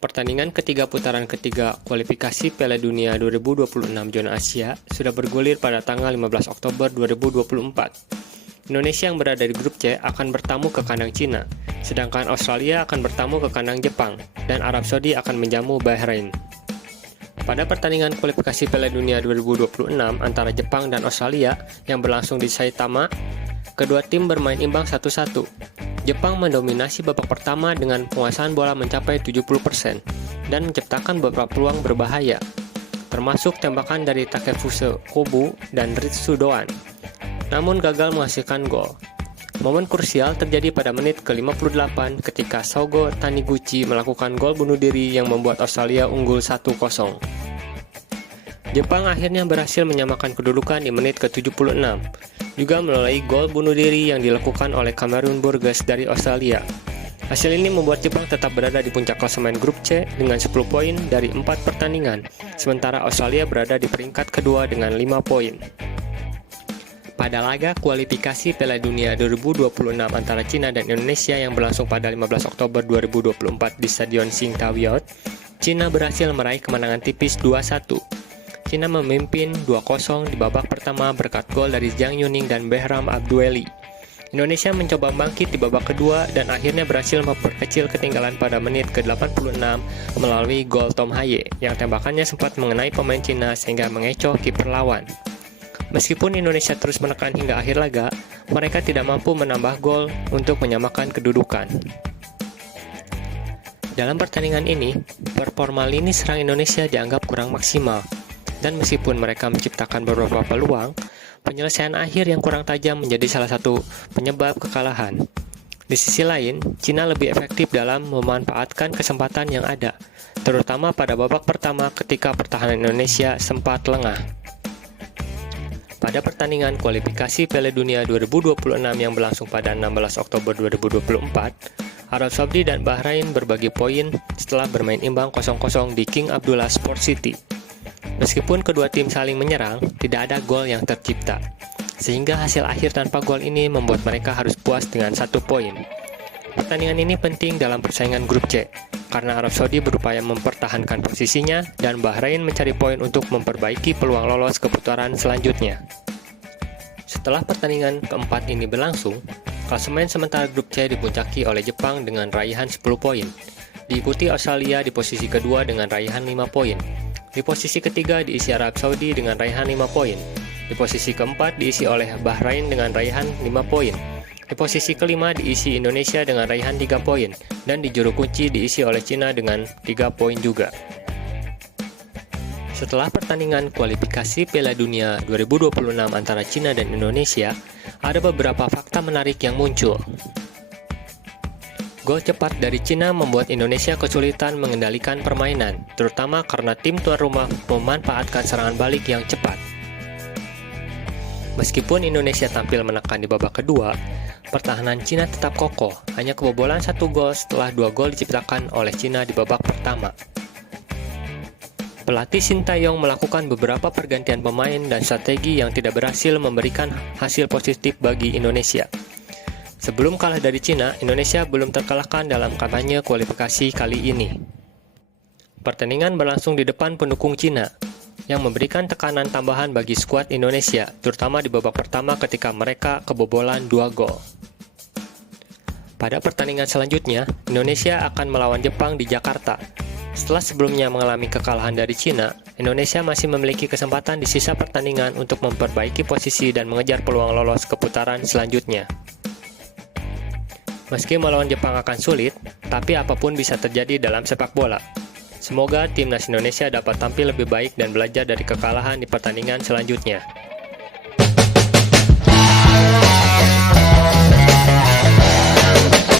Pertandingan ketiga putaran ketiga kualifikasi Piala Dunia 2026 zona Asia sudah bergulir pada tanggal 15 Oktober 2024. Indonesia yang berada di grup C akan bertamu ke kandang Cina, sedangkan Australia akan bertamu ke kandang Jepang, dan Arab Saudi akan menjamu Bahrain. Pada pertandingan kualifikasi Piala Dunia 2026 antara Jepang dan Australia yang berlangsung di Saitama, kedua tim bermain imbang 1-1. Jepang mendominasi babak pertama dengan penguasaan bola mencapai 70% dan menciptakan beberapa peluang berbahaya, termasuk tembakan dari Takefusa Kobu dan Ritsu Doan, namun gagal menghasilkan gol. Momen krusial terjadi pada menit ke-58 ketika Shogo Taniguchi melakukan gol bunuh diri yang membuat Australia unggul 1-0. Jepang akhirnya berhasil menyamakan kedudukan di menit ke-76, juga melalui gol bunuh diri yang dilakukan oleh Cameron Burgess dari Australia. Hasil ini membuat Jepang tetap berada di puncak klasemen grup C dengan 10 poin dari 4 pertandingan, sementara Australia berada di peringkat kedua dengan 5 poin. Pada laga kualifikasi Piala Dunia 2026 antara Cina dan Indonesia yang berlangsung pada 15 Oktober 2024 di Stadion Singtaoyot, Cina berhasil meraih kemenangan tipis 2-1. Cina memimpin 2-0 di babak pertama berkat gol dari Zhang Yuning dan Behram Abdueli. Indonesia mencoba bangkit di babak kedua dan akhirnya berhasil memperkecil ketinggalan pada menit ke-86 melalui gol Tom Haye yang tembakannya sempat mengenai pemain Cina sehingga mengecoh kiper lawan. Meskipun Indonesia terus menekan hingga akhir laga, mereka tidak mampu menambah gol untuk menyamakan kedudukan. Dalam pertandingan ini, performa lini serang Indonesia dianggap kurang maksimal. Dan meskipun mereka menciptakan beberapa peluang, penyelesaian akhir yang kurang tajam menjadi salah satu penyebab kekalahan. Di sisi lain, Cina lebih efektif dalam memanfaatkan kesempatan yang ada, terutama pada babak pertama ketika pertahanan Indonesia sempat lengah. Pada pertandingan kualifikasi Piala Dunia 2026 yang berlangsung pada 16 Oktober 2024, Arab Saudi dan Bahrain berbagi poin setelah bermain imbang 0-0 di King Abdullah Sport City. Meskipun kedua tim saling menyerang, tidak ada gol yang tercipta, sehingga hasil akhir tanpa gol ini membuat mereka harus puas dengan 1 poin. Pertandingan ini penting dalam persaingan grup C, karena Arab Saudi berupaya mempertahankan posisinya dan Bahrain mencari poin untuk memperbaiki peluang lolos ke putaran selanjutnya. Setelah pertandingan keempat ini berlangsung, klasemen sementara grup C dipuncaki oleh Jepang dengan raihan 10 poin, diikuti Australia di posisi kedua dengan raihan 5 poin. Di posisi ketiga diisi Arab Saudi dengan raihan 5 poin. Di posisi keempat diisi oleh Bahrain dengan raihan 5 poin. Di posisi kelima diisi Indonesia dengan raihan 3 poin. Dan di juru kunci diisi oleh Cina dengan 3 poin juga. Setelah pertandingan kualifikasi Piala Dunia 2026 antara Cina dan Indonesia, ada beberapa fakta menarik yang muncul. Gol cepat dari Cina membuat Indonesia kesulitan mengendalikan permainan, terutama karena tim tuan rumah memanfaatkan serangan balik yang cepat. Meskipun Indonesia tampil menekan di babak kedua, pertahanan Cina tetap kokoh, hanya kebobolan 1 gol setelah 2 gol diciptakan oleh Cina di babak pertama. Pelatih Shin Tae-yong melakukan beberapa pergantian pemain dan strategi yang tidak berhasil memberikan hasil positif bagi Indonesia. Sebelum kalah dari Cina, Indonesia belum terkalahkan dalam kampanye kualifikasi kali ini. Pertandingan berlangsung di depan pendukung Cina, yang memberikan tekanan tambahan bagi skuad Indonesia, terutama di babak pertama ketika mereka kebobolan 2 gol. Pada pertandingan selanjutnya, Indonesia akan melawan Jepang di Jakarta. Setelah sebelumnya mengalami kekalahan dari Cina, Indonesia masih memiliki kesempatan di sisa pertandingan untuk memperbaiki posisi dan mengejar peluang lolos ke putaran selanjutnya. Meski melawan Jepang akan sulit, tapi apapun bisa terjadi dalam sepak bola. Semoga timnas Indonesia dapat tampil lebih baik dan belajar dari kekalahan di pertandingan selanjutnya.